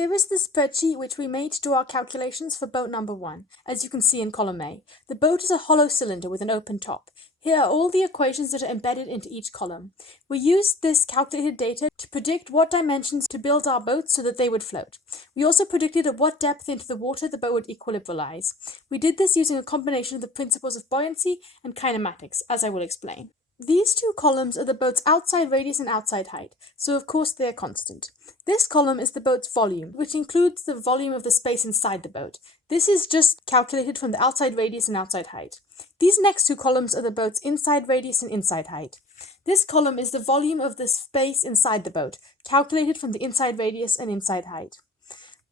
Here is the spreadsheet which we made to do our calculations for boat number 1, as you can see in column A. The boat is a hollow cylinder with an open top. Here are all the equations that are embedded into each column. We used this calculated data to predict what dimensions to build our boats so that they would float. We also predicted at what depth into the water the boat would equilibralize. We did this using a combination of the principles of buoyancy and kinematics, as I will explain. These two columns are the boat's outside radius and outside height, so of course they are constant. This column is the boat's volume, which includes the volume of the space inside the boat. This is just calculated from the outside radius and outside height. These next two columns are the boat's inside radius and inside height. This column is the volume of the space inside the boat, calculated from the inside radius and inside height.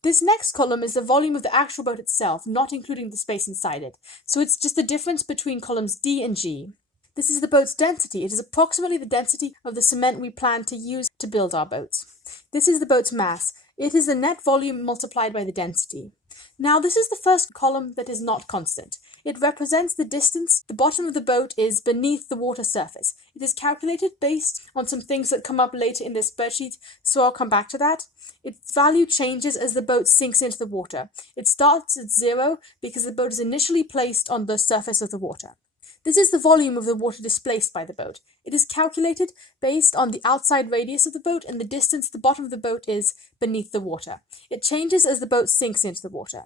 This next column is the volume of the actual boat itself, not including the space inside it, so it's just the difference between columns D and G. This is the boat's density. It is approximately the density of the cement we plan to use to build our boats. This is the boat's mass. It is the net volume multiplied by the density. Now, this is the first column that is not constant. It represents the distance the bottom of the boat is beneath the water surface. It is calculated based on some things that come up later in this spreadsheet, so I'll come back to that. Its value changes as the boat sinks into the water. It starts at 0 because the boat is initially placed on the surface of the water. This is the volume of the water displaced by the boat. It is calculated based on the outside radius of the boat and the distance the bottom of the boat is beneath the water. It changes as the boat sinks into the water.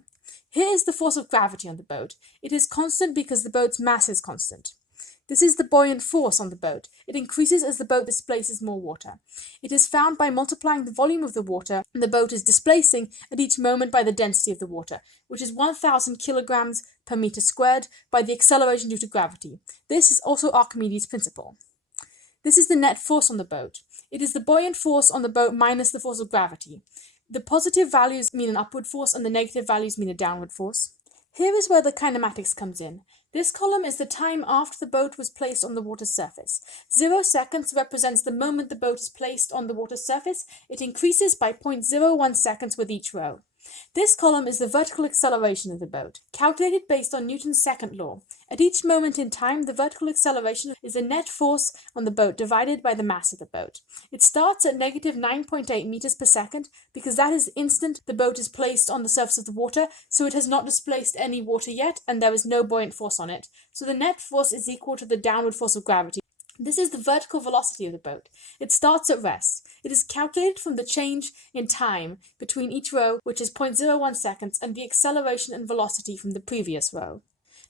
Here is the force of gravity on the boat. It is constant because the boat's mass is constant. This is the buoyant force on the boat. It increases as the boat displaces more water. It is found by multiplying the volume of the water the boat is displacing at each moment by the density of the water, which is 1,000 kilograms per meter squared by the acceleration due to gravity. This is also Archimedes' principle. This is the net force on the boat. It is the buoyant force on the boat minus the force of gravity. The positive values mean an upward force and the negative values mean a downward force. Here is where the kinematics comes in. This column is the time after the boat was placed on the water's surface. 0 seconds represents the moment the boat is placed on the water's surface. It increases by 0.01 seconds with each row. This column is the vertical acceleration of the boat, calculated based on Newton's second law. At each moment in time, the vertical acceleration is the net force on the boat divided by the mass of the boat. It starts at negative 9.8 meters per second because that is the instant the boat is placed on the surface of the water, so it has not displaced any water yet and there is no buoyant force on it. So the net force is equal to the downward force of gravity. This is the vertical velocity of the boat. It starts at rest. It is calculated from the change in time between each row, which is 0.01 seconds, and the acceleration and velocity from the previous row.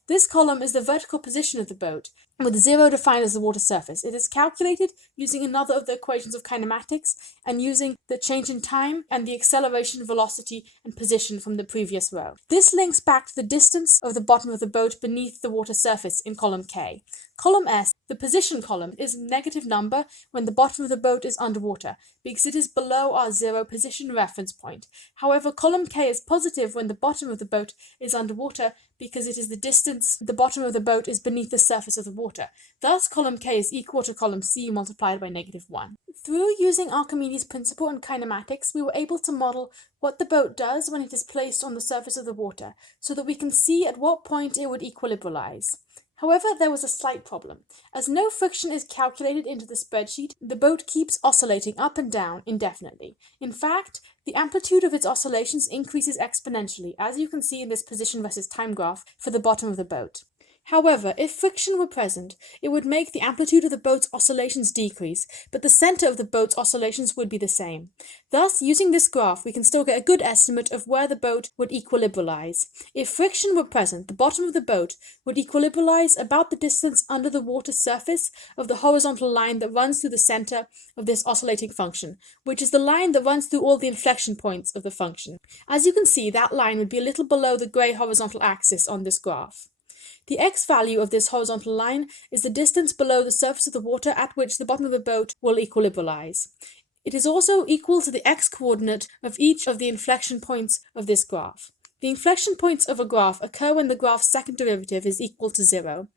This column is the vertical position of the boat, with 0 defined as the water surface. It is calculated using another of the equations of kinematics and using the change in time and the acceleration, velocity, and position from the previous row. This links back to the distance of the bottom of the boat beneath the water surface in column K. Column S, the position column, is a negative number when the bottom of the boat is underwater, because it is below our 0 position reference point. However, column K is positive when the bottom of the boat is underwater, because it is the distance the bottom of the boat is beneath the surface of the water. Thus, column K is equal to column C multiplied by -1. Through using Archimedes' principle and kinematics, we were able to model what the boat does when it is placed on the surface of the water, so that we can see at what point it would equilibralize. However, there was a slight problem. As no friction is calculated into the spreadsheet, the boat keeps oscillating up and down indefinitely. In fact, the amplitude of its oscillations increases exponentially, as you can see in this position versus time graph for the bottom of the boat. However, if friction were present, it would make the amplitude of the boat's oscillations decrease, but the center of the boat's oscillations would be the same. Thus, using this graph, we can still get a good estimate of where the boat would equilibralize. If friction were present, the bottom of the boat would equilibralize about the distance under the water surface of the horizontal line that runs through the center of this oscillating function, which is the line that runs through all the inflection points of the function. As you can see, that line would be a little below the gray horizontal axis on this graph. The x value of this horizontal line is the distance below the surface of the water at which the bottom of the boat will equilibralize. It is also equal to the x-coordinate of each of the inflection points of this graph. The inflection points of a graph occur when the graph's second derivative is equal to 0.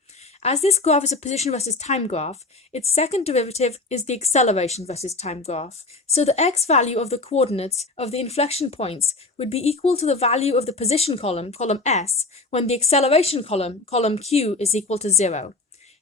As this graph is a position versus time graph, its second derivative is the acceleration versus time graph. So the x value of the coordinates of the inflection points would be equal to the value of the position column, column S, when the acceleration column, column Q, is equal to 0.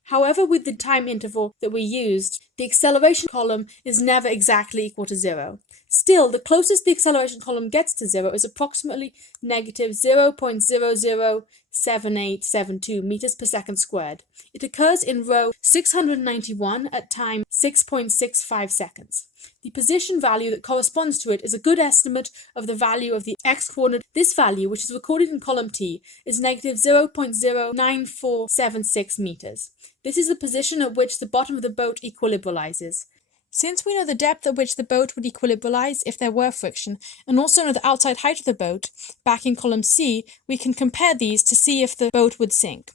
However, with the time interval that we used, the acceleration column is never exactly equal to 0. Still, the closest the acceleration column gets to 0 is approximately negative 0.007872 meters per second squared. It occurs in row 691 at time 6.65 seconds. The position value that corresponds to it is a good estimate of the value of the x-coordinate. This value, which is recorded in column T, is negative 0.09476 meters. This is the position at which the bottom of the boat equilibrializes. Since we know the depth at which the boat would equilibrize if there were friction, and also know the outside height of the boat, back in column C, we can compare these to see if the boat would sink.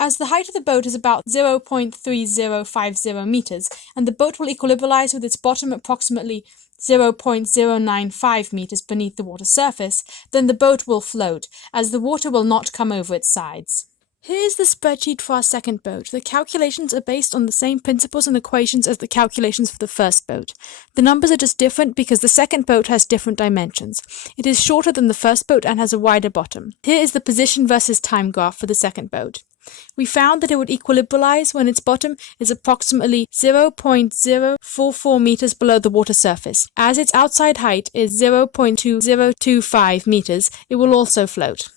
As the height of the boat is about 0.3050 meters, and the boat will equilibrize with its bottom approximately 0.095 meters beneath the water surface, then the boat will float, as the water will not come over its sides. Here is the spreadsheet for our second boat. The calculations are based on the same principles and equations as the calculations for the first boat. The numbers are just different because the second boat has different dimensions. It is shorter than the first boat and has a wider bottom. Here is the position versus time graph for the second boat. We found that it would equilibrize when its bottom is approximately 0.044 meters below the water surface. As its outside height is 0.2025 meters, it will also float.